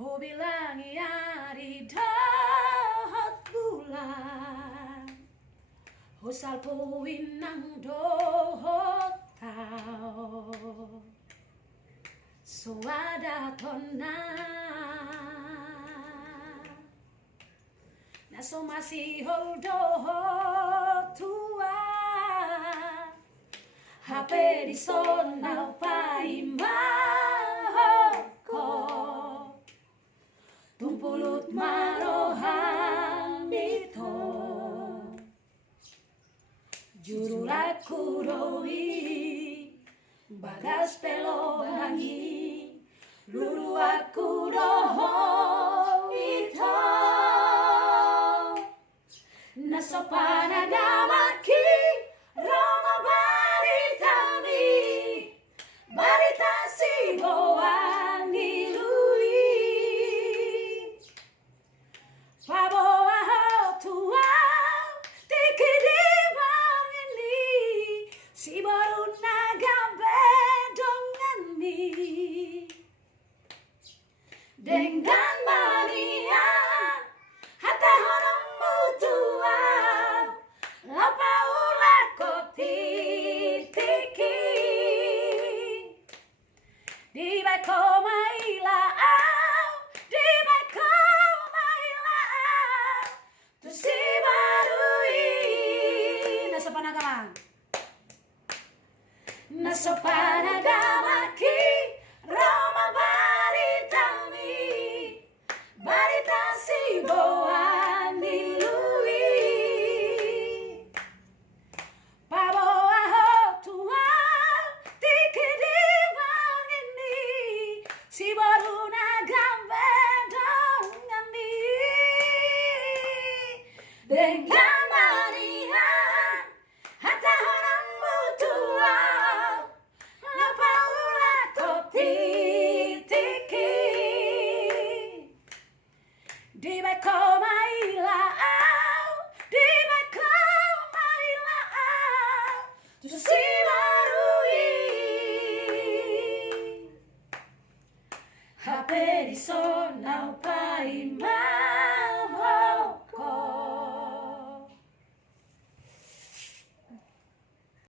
Ho bilangi ari dahat bulan Ho salpuin nang dohot tao Suada tona Naso masih dohot tua Hape di sonau paimahoko Tumpulut marohan dito Jurulat kuroi Bagas pelo bangi Luluat kuroho ito Nasopanagamaki Roma baritami Barita siboan nilui Paboa tua Tikidibang ini Si baru nagambe dongani Dengan mania Hata horong mutua Lapa ulat kopi tiki Di bako mailaau Di bako mailaau Tu si barui Nasa panagaman Nasa panagamaki Roma baritami Barita si boan nilui Paboa ho tuan Tikidibang ini Si baru nagambe dongani Dengan marian Hatta orang mutua Lapa ulat kopi tiki Di bako mailaau Di bako mailaau Tu si barui Hape di sonau paimahoko